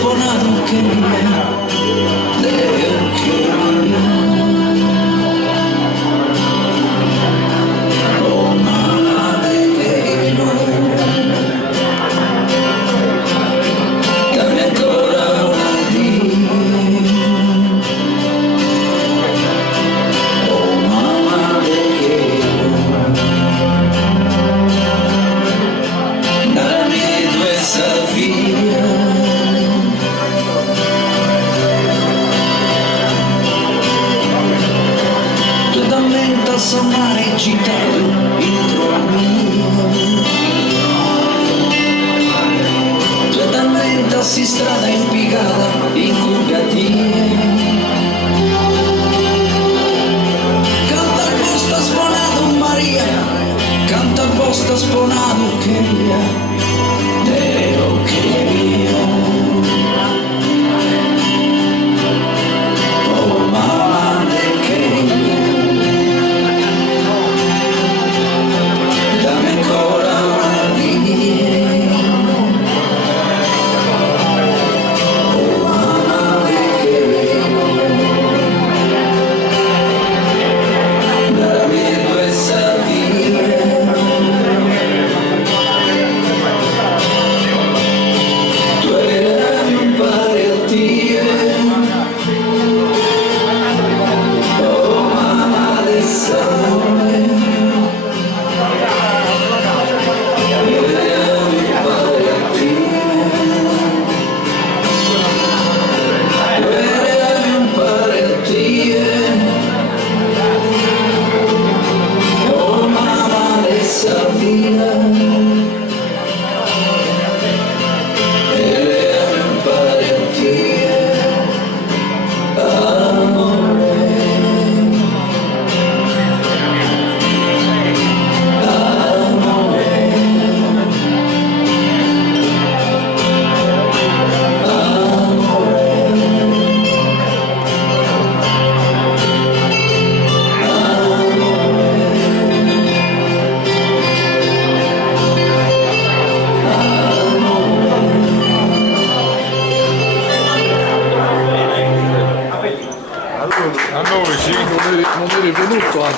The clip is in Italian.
suonato che oh maledetto, dammi ancora un addio, oh maledetto, dalla mia due via. Suonare agitato intro a me, tue tormenta si strada impiegata in cugatie, canta al posto sponato Maria, canta al posto sponato che te lo quería. A noi sì, non eri venuto a